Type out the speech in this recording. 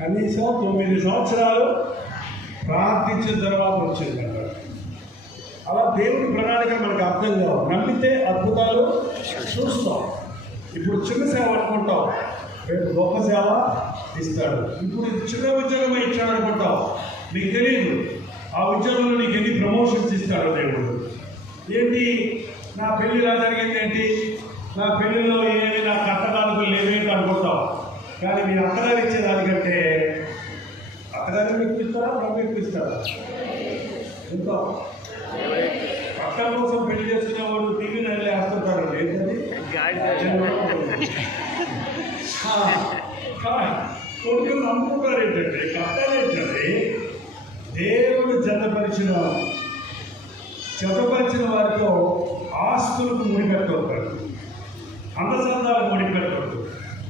కనీసం 9 సంవత్సరాలు ప్రార్థించిన తర్వాత వచ్చింది. అలా దేవుని ప్రణాళిక మనకు అర్థం కావు. నమ్మితే అద్భుతాలు చూస్తాం. ఇప్పుడు చిన్న సేవ అనుకుంటాం, రేపు గొప్ప సేవ ఇస్తాడు. ఇప్పుడు చిన్న ఉద్యోగమే ఇచ్చాడు అనుకుంటాం, నీకు తెలియదు ఆ ఉద్యోగంలో నీకు ఎన్ని ప్రమోషన్స్ ఇస్తాడో దేవుడు. ఏంటి నా పెళ్లి ఇలా జరిగింది, ఏంటి నా పెళ్లిలో ఏమి నా కట్టడాలకు లేవేంటి అనుకుంటాం. కానీ మీ అత్తగారు ఇచ్చేదానికంటే అత్తగారిని మెప్పిస్తారా, మనం మెప్పిస్తారా? ఇంకా అక్క కోసం పెళ్లి చేసుకునే వాళ్ళు టీవీని వెళ్ళి వేస్తుంటారు. ఏంటది కొడుకులు నమ్ముకుంటారు. ఏంటంటే కట్టాలు ఏంటంటే దేవుడు జతపరిచిన వారితో ఆస్తులకు ముడిపెట్టవుతారు, అందసందాలకు ముడిపెట్టవద్దు.